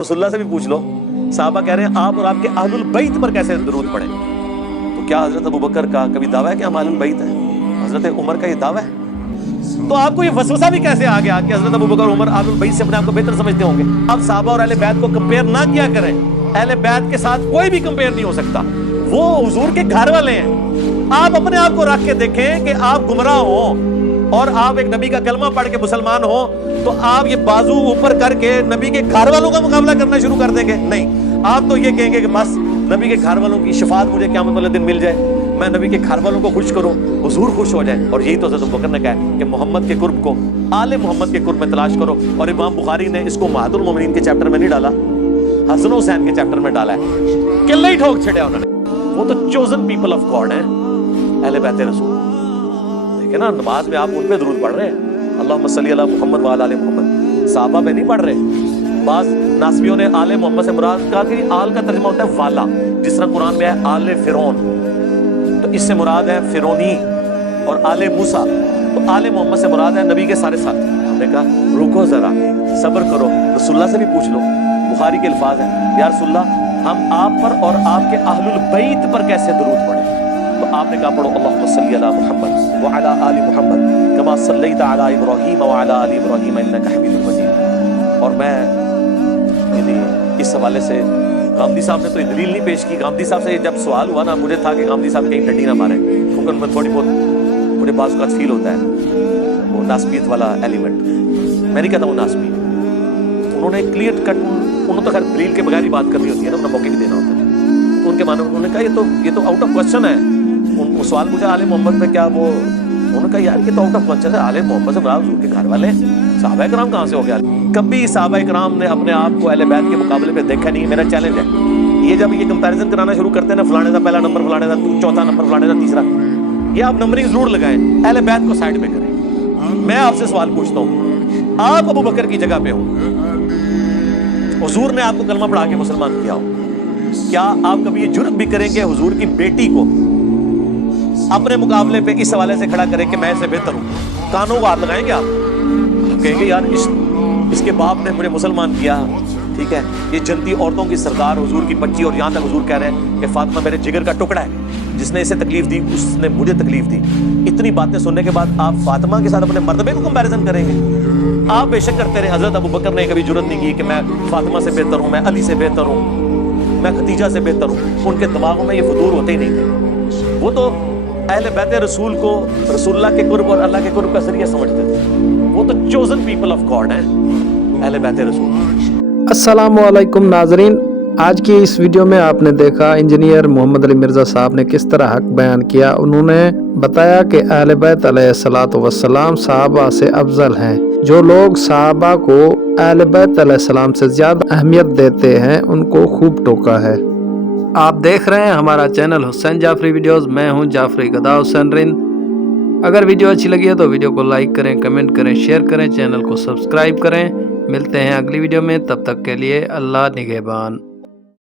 रसूलुल्लाह से भी पूछ लो, साहबा कह रहे हैं आप और आपके अहलुल बैत पर कैसे दरूद पढ़े। तो क्या हजरत अबू बकर का कभी दावा है कि हम अहलुल बैत हैं? हजरत उमर का ये दावा है? तो आपको ये वसवसा भी कैसे आ गया कि हजरत अबू बकर उमर अहलुल बैत से अपने आप को बेहतर समझते होंगे? आप साहबा और अहले बैत को कंपेयर ना किया करें। अहले बैत के साथ कोई भी कंपेयर नहीं हो सकता, वो हुजूर के घर वाले हैं। आप अपने आप को रख के देखें कि आप गुमराह हो और आप एक नबी का कलमा पढ़ के मुसलमान हो, तो आप ये बाजू ऊपर करके नबी के घर वालों का मुकाबला करना शुरू कर देंगे? नहीं, आप तो ये कहेंगे कि बस नबी के घर वालों की शफात मुझे क़यामत वाले दिन मिल जाए, मैं नबी के घर वालों को खुश करूं, हुजूर खुश हो जाए। और यही तो हज़रत अबू बकर ने कहा कि मोहम्मद के कुर्ब को आले मोहम्मद के कुर्ब में तलाश करो। और इमाम बुखारी ने इसको उम्महातुल मोमिनीन के चैप्टर में नहीं डाला, हसन हुसैन के चैप्टर में डाला है। किले ही ठोक छड़े उन्होंने। वो तो चोजन पीपल ऑफ गॉड हैं, अहले बैत रसूल। देखे ना, नमाज में आप उन पे दुरूद पढ़ रहे हैं, अल्लाहुम्मा सल्ली अला मुहम्मद व अला आले मुहम्मद। साहबा पे नहीं पढ़ रहे। बास नासबियों ने आले मोहम्मद से मुराद कहा कि आल का तर्जुमा होता है वाला, जिस तरह कुरान में है आले फिरौन, तो इससे मुराद है फिरौनी। और आले मूसा, तो आले मोहम्मद से मुराद है नबी के सारे साथी। हमने कहा रुको जरा, सब्र करो, रसूलुल्लाह से भी पूछ लो। बुखारी के अल्फाज हैं, या रसूलुल्लाह हम आप पर और आपके अहलुल बैत पर कैसे दुरूद पढ़ें? तो आपने कहा पढ़ो अल्लाहुम्मा सल्ली अला मुहम्मद व अला आलि मुहम्मद कमा सल्लैता अला इब्राहीम व अला आलि इब्राहीम इन्नका हमीदुम मजीद। और मैं यानी इस हवाले से गांधी साहब ने तो दलील नहीं पेश की। गांधी साहब से जब सवाल हुआ ना, मुझे था कि गांधी साहब कहीं डंडी ना मारे, क्योंकि उनमें थोड़ी बहुत मुझे बाज़ औक़ात फील होता है वो नास्बियत वाला एलिमेंट। मैं नहीं कहता वो नास्बी, उन्होंने क्लियर कट, उन्होंने तो खैर दलील के बगैर ही बात करनी होती है ना, अपना मौके भी देना होता है। तो उनके माने उन्होंने कहा ये तो आउट ऑफ क्वेश्चन है। उन सवाल पूछा आले मोहम्मद पे क्या वो, उन्होंने कहा यार ये तो आउट ऑफ क्वेश्चन है, आले मोहम्मद से मुराद हुजूर के घर वाले, सहाबा किराम कहाँ से हो गया? कभी सहाबा किराम ने अपने आप को अहले बैत के मुकाबले पे देखा नहीं। मेरा चैलेंज है, ये जब ये कंपैरिजन कराना शुरू करते हैं ना, फलाने का पहला नंबर, फलाने का चौथा नंबर, फलाने का तीसरा, ये आप नंबरिंग जरूर लगाएं, अहले बैत को साइड में करें। मैं आपसे सवाल पूछता हूँ, आप अबू बकर की जगह पे हो, हुजूर ने आपको कलमा पढ़ा के मुसलमान किया हो, क्या आप कभी ये जुर्म भी करेंगे हुजूर की बेटी को अपने मुकाबले पे इस हवाले से खड़ा करें कि मैं इससे बेहतर हूँ? कानों को हाथ लगाएंगे आप कहेंगे यार इसके बाप ने मुझे मुसलमान किया, ठीक है, ये जनती औरतों की सरदार हुजूर की बच्ची, और यहाँ तक हुजूर कह रहे हैं कि फातिमा मेरे जिगर का टुकड़ा है, जिसने इसे तकलीफ दी उसने मुझे तकलीफ दी। इतनी बातें सुनने के बाद आप फातिमा के साथ अपने मर्तबे को कंपैरिजन करेंगे? आप बेशक करते रहे। हजरत अबू बकर ने कभी जुर्रत नहीं की कि मैं फातिमा से बेहतर हूँ, मैं अली से बेहतर हूँ, मैं खदीजा से बेहतर हूँ। उनके दिमागों में ये फुतूर होते ही नहीं थे। वो तो अहले बैत रसूल को रसूलुल्लाह के कुर्ब और अल्लाह के कुर्ब का जरिया समझते थे। वो तो चोजन पीपल ऑफ गॉड हैं, अहले बैत रसूल। अस्सलामु अलैकुम नाजरीन, आज की इस वीडियो में आपने देखा इंजीनियर मोहम्मद अली मिर्ज़ा साहब ने किस तरह हक बयान किया। उन्होंने बताया कि अहले बैत अलैहिस्सलातु वस्सलाम सहाबा से अफजल हैं। जो लोग सहाबा को अहले बैत अलैहिस्सलाम से ज़्यादा अहमियत देते हैं उनको खूब टोका है। आप देख रहे हैं हमारा चैनल हुसैन जाफरी वीडियोस। मैं हूं जाफरी गदा हुसैन रिंद। अगर वीडियो अच्छी लगी है तो वीडियो को लाइक करें, कमेंट करें, शेयर करें, चैनल को सब्सक्राइब करें। मिलते हैं अगली वीडियो में, तब तक के लिए अल्लाह निगहबान।